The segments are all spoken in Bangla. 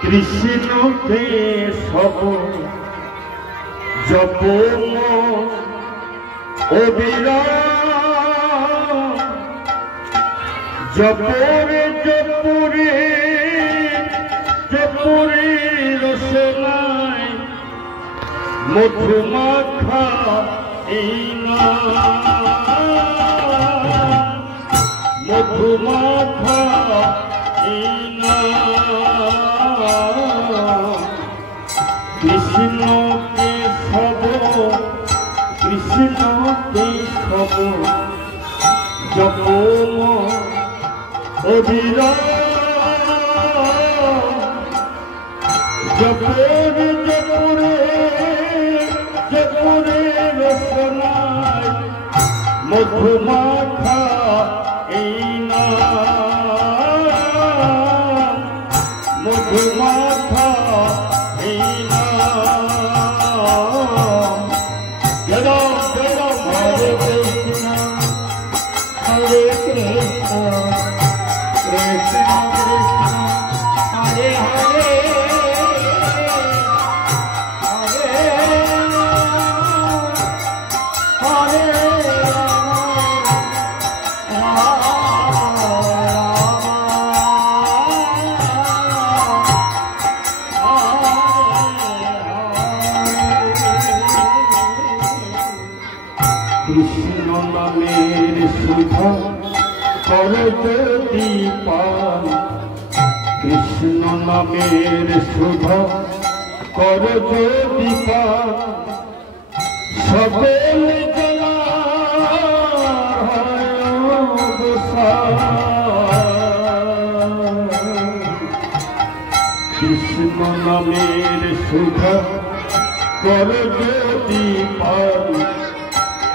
কৃষ্ণ কে সব জপ অবিরাম জপরে জপরে জপরে রসনায় মধুমাখা এই মধুমাখা এই কৃষ্ণ কে সব কৃষ্ণ কে সব জপ অবিরাম জপরে জপরে জপরে রসনায় মধুমাখা এই মধুমাখা এই হরে কৃষ্ণ হরে কৃষ্ণ কৃষ্ণ কৃষ্ণ হরে হরে কৃষ্ণ নামের সুধা কর যদি পান কৃষ্ণ নামের সুধা কর যদি পান সকল কৃষ্ণ নামের সুধা কর যদি পান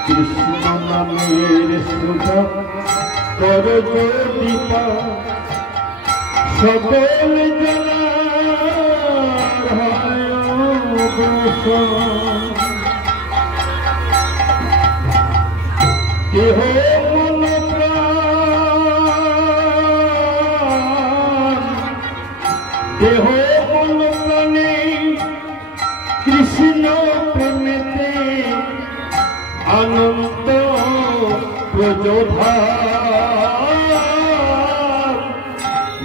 কৃষ্ণ নামের সুধা কর যদি পান সকল কেহ মন প্রাণ কেহ মন প্রাণে কৃষ্ণ প্রেমেতে আনন্দ প্রজোধা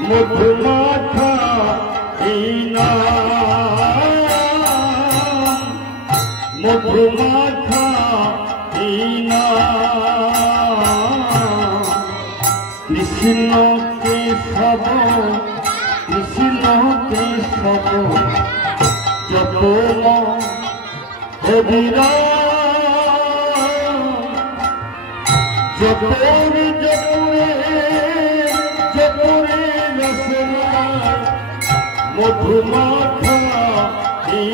মধুমাখা এই মধুমাখা এই কৃষ্ণ কে সব কৃষ্ণ কে সব জপ অবিরাম জপরে জপরে জপরে রসনায় মধুমাখা এই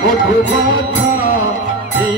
মধুমাখা এই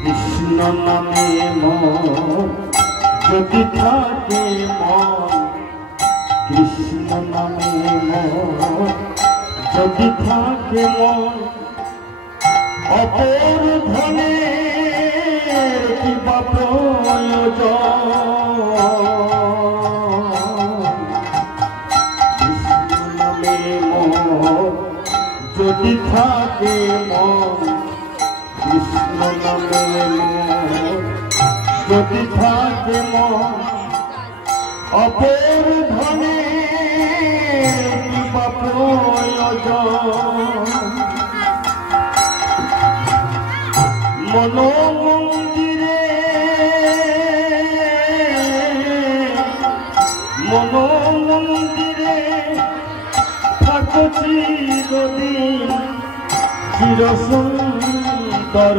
কৃষ্ণ নামে মন যদি থাকে মন কৃষ্ণ নামে মন যদি থাকে মন অপর ধনের কিবা প্রয়োজন কৃষ্ণ নামে মন যদি থাকে মন কৃষ্ণ নামে যদি থাকে মন অপর ধনে কিবা প্রয়োজন মনোমন্দিরে মনোমন্দিরে থাকো চিরদিন চিরসুন্দর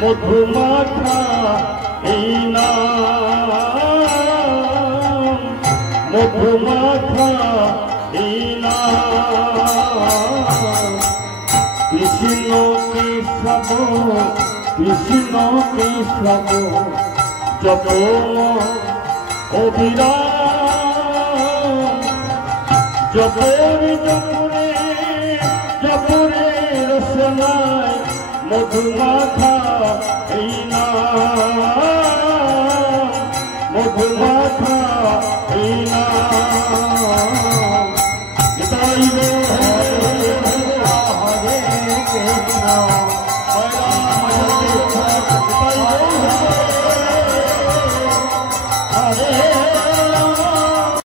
মধুমাখা এই নাম, মধুমাখা এই নাম। কৃষ্ণ কেশব কৃষ্ণ কেশব জপ অবিরাম, জপরে জপরে জপরে রসনায় মধুমাখা এই নাম, মধুমাখা এই নাম। নিতাই হরে কৃষ্ণ হরে রাম হরে রাম।